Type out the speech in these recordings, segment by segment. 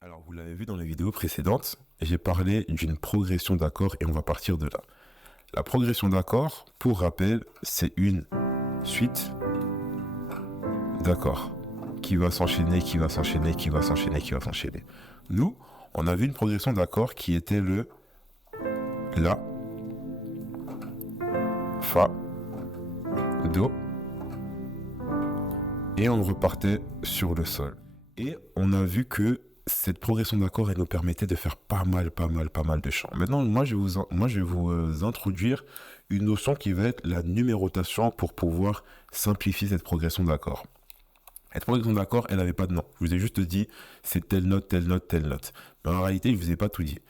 Alors, vous l'avez vu dans les vidéos précédentes, j'ai parlé d'une progression d'accords et on va partir de là. La progression d'accords, pour rappel, c'est une suite d'accords qui va s'enchaîner, qui va s'enchaîner, qui va s'enchaîner, qui va s'enchaîner. Nous, on a vu une progression d'accords qui était le La, Fa, Do, et on repartait sur le Sol. Et on a vu que cette progression d'accords, elle nous permettait de faire pas mal de chants. Maintenant, moi, je vais vous introduire une notion qui va être la numérotation pour pouvoir simplifier cette progression d'accords. Cette progression d'accords, elle n'avait pas de nom. Je vous ai juste dit, c'est telle note, telle note, telle note. Mais en réalité, je ne vous ai pas tout dit.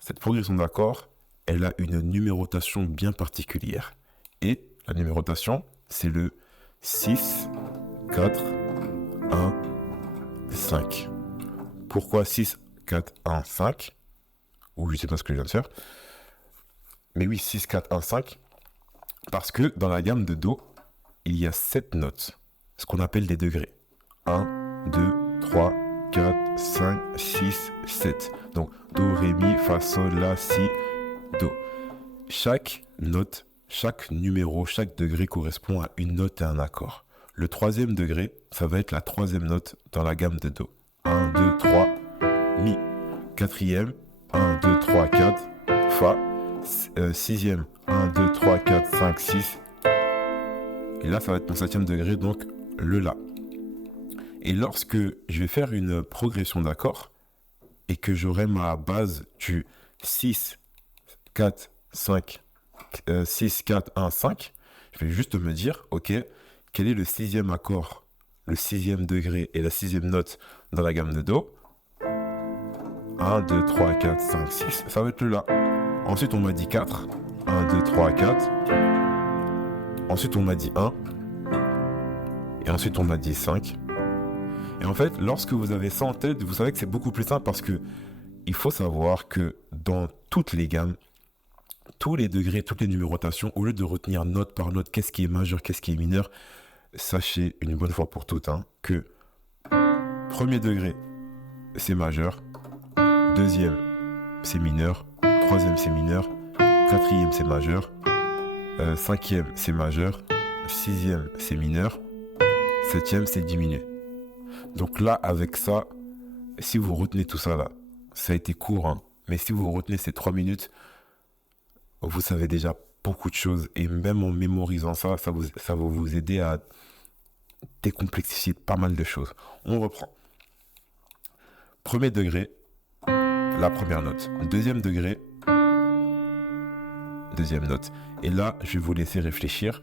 Cette progression d'accords, elle a une numérotation bien particulière. Et la numérotation, c'est le 6, 4, 1, 5. Pourquoi 6, 4, 1, 5 Ou je ne sais pas ce que je viens de faire. Mais oui, 6, 4, 1, 5. Parce que dans la gamme de Do, il y a 7 notes. Ce qu'on appelle des degrés. 1, 2, 3, 4, 5, 6, 7. Donc Do, Ré, Mi, Fa, Sol, La, Si, Do. Chaque note, chaque numéro, chaque degré correspond à une note et un accord. Le troisième degré, ça va être la troisième note dans la gamme de Do. 1, 2, 3, Mi. Quatrième, 1, 2, 3, 4, Fa. Sixième, 1, 2, 3, 4, 5, 6. Et là, ça va être mon septième degré, donc le La. Et lorsque je vais faire une progression d'accords et que j'aurai ma base du 6, 4, 5, 6, 4, 1, 5, je vais juste me dire, ok, quel est le sixième accord, le sixième degré et la sixième note dans la gamme de Do. 1, 2, 3, 4, 5, 6, ça va être le La. Ensuite, on m'a dit 4. 1, 2, 3, 4. Ensuite, on m'a dit 1. Et ensuite, on m'a dit 5. Et en fait, lorsque vous avez ça en tête, vous savez que c'est beaucoup plus simple parce que il faut savoir que dans toutes les gammes, tous les degrés, toutes les numérotations, au lieu de retenir note par note, qu'est-ce qui est majeur, qu'est-ce qui est mineur, sachez une bonne fois pour toutes que premier degré, c'est majeur. Deuxième, c'est mineur. Troisième, c'est mineur. Quatrième, c'est majeur. Cinquième, c'est majeur. Sixième, c'est mineur. Septième, c'est diminué. Donc là, avec ça, si vous retenez tout ça là, ça a été court, mais si vous retenez ces 3 minutes, vous savez déjà beaucoup de choses. Et même en mémorisant ça, ça va vous aider à décomplexifier pas mal de choses. On reprend. Premier degré, la première note. Deuxième degré, deuxième note. Et là, je vais vous laisser réfléchir.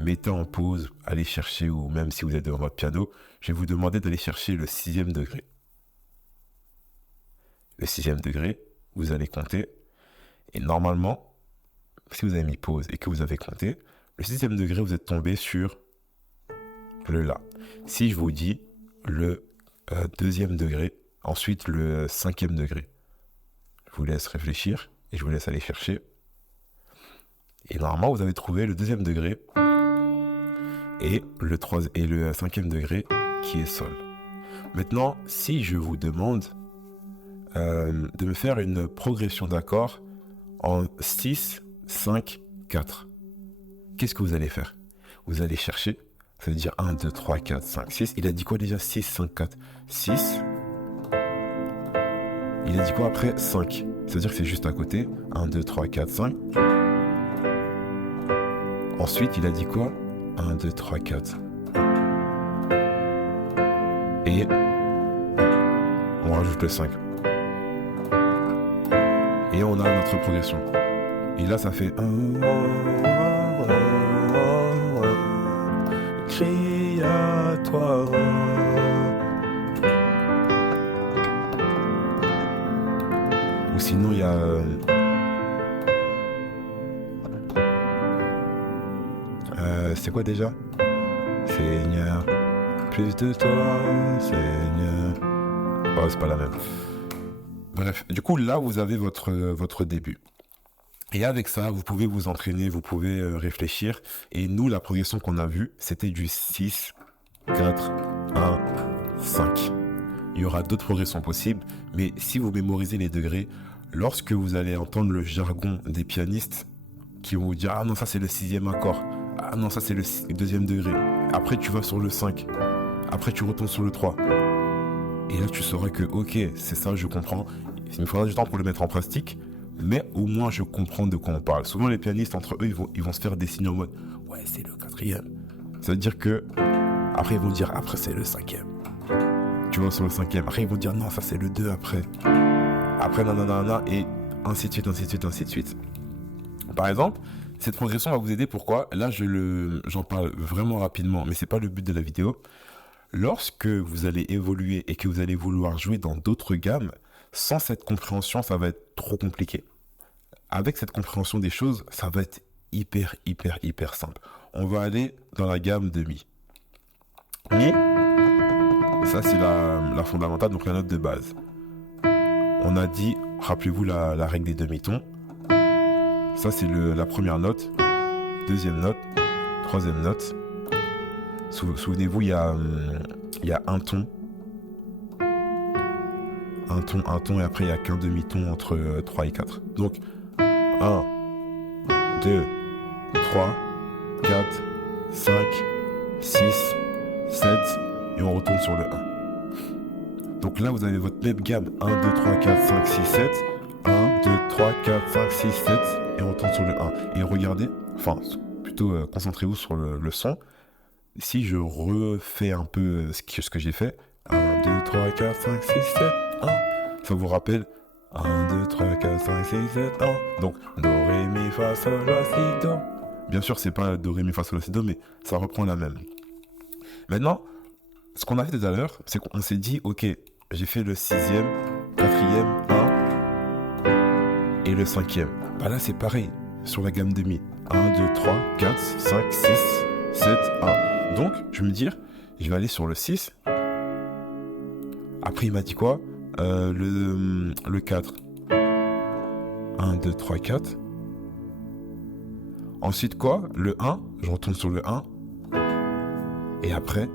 Mettez en pause, allez chercher, ou même si vous êtes devant votre piano, je vais vous demander d'aller chercher le sixième degré. Le sixième degré, vous allez compter. Et normalement, si vous avez mis pause et que vous avez compté, le sixième degré, vous êtes tombé sur le La. Si je vous dis le deuxième degré, ensuite le cinquième degré, je vous laisse réfléchir et je vous laisse aller chercher. Et normalement, vous avez trouvé le deuxième degré et le cinquième degré qui est Sol. Maintenant, si je vous demande de me faire une progression d'accords en 6, 5, 4, qu'est-ce que vous allez faire? Vous allez chercher, ça veut dire 1, 2, 3, 4, 5, 6. Il a dit quoi déjà? 6, 5, 4, 6. Il a dit quoi après? 5. Ça veut dire que c'est juste à côté. 1, 2, 3, 4, 5. Ensuite, il a dit quoi? 1, 2, 3, 4. Et on rajoute le 5. Et on a notre progression. Et là, ça fait crie à toi. Ou sinon, il y a c'est quoi déjà? Seigneur, plus de toi, Seigneur. Oh, c'est pas la même. Bref, du coup, là, vous avez votre début. Et avec ça, vous pouvez vous entraîner, vous pouvez réfléchir. Et nous, la progression qu'on a vue, c'était du 6, 4, 1, 5. il y aura d'autres progressions possibles. Mais si vous mémorisez les degrés, lorsque vous allez entendre le jargon des pianistes qui vont vous dire « Ah non, ça c'est le 6e accord. Ah non, ça c'est le 2e degré. » Après, tu vas sur le 5. Après, tu retournes sur le 3. Et là, tu sauras que, ok, c'est ça, je comprends. Il me faudra du temps pour le mettre en pratique, mais au moins, je comprends de quoi on parle. Souvent, les pianistes, entre eux, ils vont se faire des signes en mode « Ouais, c'est le 4e. » Ça veut dire que, après, ils vont dire « Après, c'est le 5e. » Tu vas sur le 5e. Après, ils vont dire « Non, ça c'est le 2 après. » Après, nanana, et ainsi de suite, ainsi de suite, ainsi de suite. Par exemple, cette progression va vous aider. Pourquoi ? Là, j'en parle vraiment rapidement, mais c'est pas le but de la vidéo. Lorsque vous allez évoluer et que vous allez vouloir jouer dans d'autres gammes, sans cette compréhension, ça va être trop compliqué. Avec cette compréhension des choses, ça va être hyper simple. On va aller dans la gamme de Mi. Mi, ça c'est la fondamentale, donc la note de base. On a dit, rappelez-vous la règle des demi-tons. Ça c'est la première note, deuxième note, troisième note. Souvenez-vous, il y a un ton, et après il n'y a qu'un demi-ton entre 3 et 4. Donc 1, 2, 3, 4, 5, 6, 7, et on retourne sur le 1. Donc là, vous avez votre même gamme, 1, 2, 3, 4, 5, 6, 7, 1, 2, 3, 4, 5, 6, 7, et on retourne sur le 1. Et regardez, enfin, plutôt concentrez-vous sur le son. Si je refais un peu ce que j'ai fait, 1, 2, 3, 4, 5, 6, 7, 1, ça vous rappelle 1, 2, 3, 4, 5, 6, 7, 1. Donc, Do, Ré, Mi, Fa, Sol, La, Si, Do. Bien sûr, c'est pas Do, Ré, Mi, Fa, Sol, La, Si, Do, mais ça reprend la même. Maintenant, ce qu'on a fait tout à l'heure, c'est qu'on s'est dit, ok, j'ai fait le 6e, 4e, 1, et le 5e. Bah là, c'est pareil, sur la gamme de Mi. 1, 2, 3, 4, 5, 6, 7, 1. Donc, je vais me dire, je vais aller sur le 6. Après, il m'a dit quoi ? Le 4. 1, 2, 3, 4. Ensuite, quoi ? Le 1, je retourne sur le 1. Et après,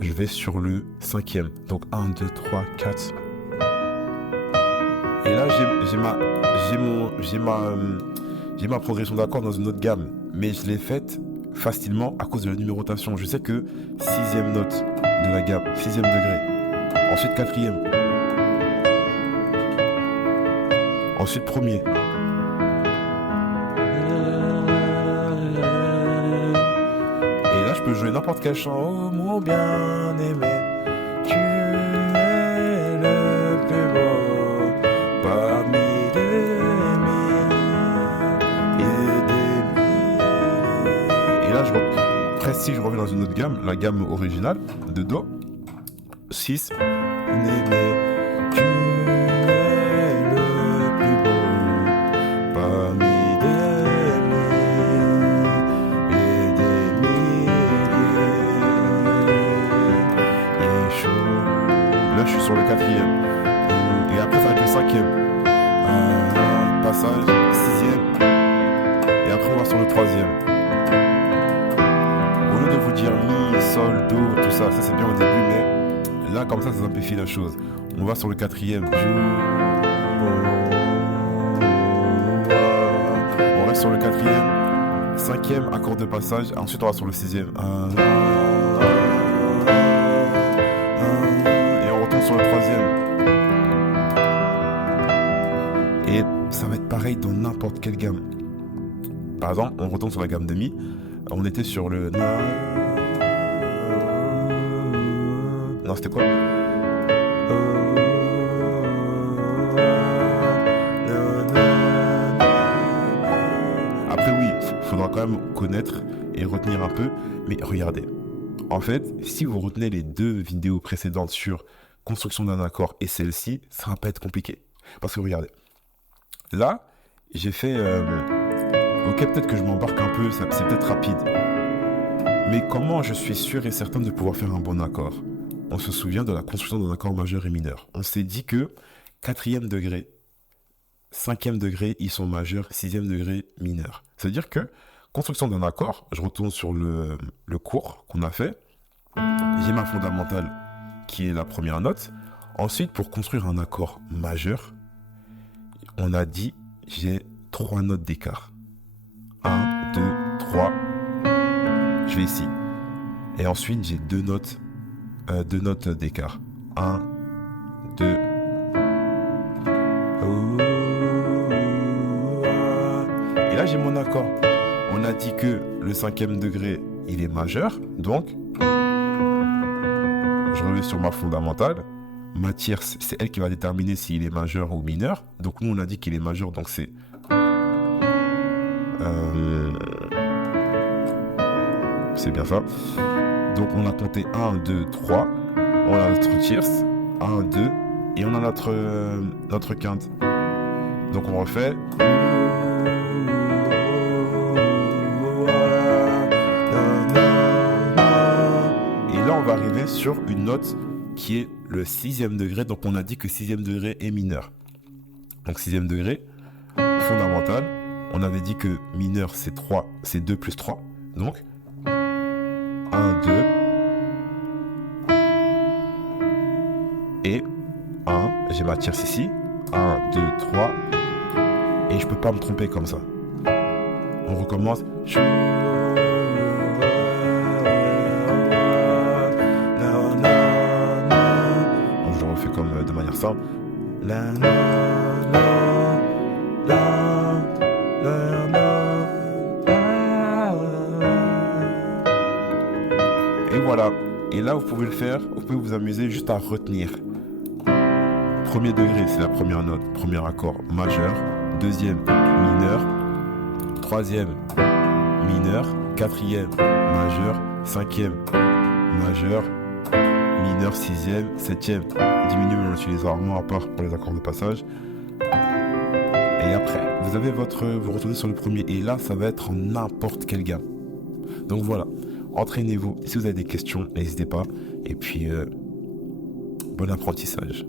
je vais sur le 5e. Donc, 1, 2, 3, 4. Et là, j'ai ma progression d'accords dans une autre gamme. Mais je l'ai faite facilement à cause de la numérotation. Je sais que 6e note de la gamme, 6e degré. Ensuite 4e. Ensuite 1er. Et là je peux jouer n'importe quel chant. Oh mon bien-aimé, tu es le plus beau parmi les milliers et des milliers. Et là après si je reviens dans une autre gamme, la gamme originale de Do, 6, aimé, tu es le plus beau parmi des milliers et des milliers et chaud. Là je suis sur le 4e et après ça va être le 5e, passage 6e et après on va sur le 3e. Au lieu de vous dire Mi, Sol, Do, tout ça c'est bien au début, mais là comme ça simplifie la chose. On va sur le 4e. On reste sur le 4e, 5e accord de passage, ensuite on va sur le 6e. Et on retourne sur le 3e. Et ça va être pareil dans n'importe quelle gamme. Par exemple, on retourne sur la gamme de Mi. On était sur le... Non, c'était quoi ? Après oui, il faudra quand même connaître et retenir un peu. Mais regardez, en fait, si vous retenez les deux vidéos précédentes sur construction d'un accord et celle-ci, ça va pas être compliqué. Parce que regardez, là, j'ai fait... Ok, peut-être que je m'embarque un peu, c'est peut-être rapide. Mais comment je suis sûr et certain de pouvoir faire un bon accord ? On se souvient de la construction d'un accord majeur et mineur. On s'est dit que 4e degré, 5e degré, ils sont majeurs, 6e degré, mineurs. C'est-à-dire que, construction d'un accord, je retourne sur le cours qu'on a fait. J'ai ma fondamentale qui est la première note. Ensuite, pour construire un accord majeur, on a dit j'ai 3 notes d'écart. 1, 2, 3. Je vais ici. Et ensuite, j'ai deux notes d'écart. 1, 2. Et là, j'ai mon accord. On a dit que le 5e degré, il est majeur. Donc, je reviens sur ma fondamentale. Ma tierce, c'est elle qui va déterminer s'il est majeur ou mineur. Donc, nous, on a dit qu'il est majeur. Donc, c'est... c'est bien ça. Donc, on a compté 1, 2, 3. On a notre tierce. 1, 2. Et on a notre quinte. Donc, on refait... on va arriver sur une note qui est le 6e degré. Donc, on a dit que 6e degré est mineur. Donc, 6e degré, fondamental. On avait dit que mineur, c'est 3, c'est 2 plus 3. Donc, 1, 2. Et 1, j'ai ma tierce ici. 1, 2, 3. Et je peux pas me tromper comme ça. On recommence. De manière simple. Et voilà. Et là, vous pouvez le faire. Vous pouvez vous amuser juste à retenir. Premier degré, c'est la première note, premier accord majeur. Deuxième, mineur. Troisième, mineur. Quatrième, majeur. Cinquième, majeur. Mineur, 6e, 7e, diminué, on l'utilise rarement à part pour les accords de passage. Et après, vous retournez sur le premier. Et là, ça va être en n'importe quelle gamme. Donc voilà, entraînez-vous. Si vous avez des questions, n'hésitez pas. Et puis, bon apprentissage.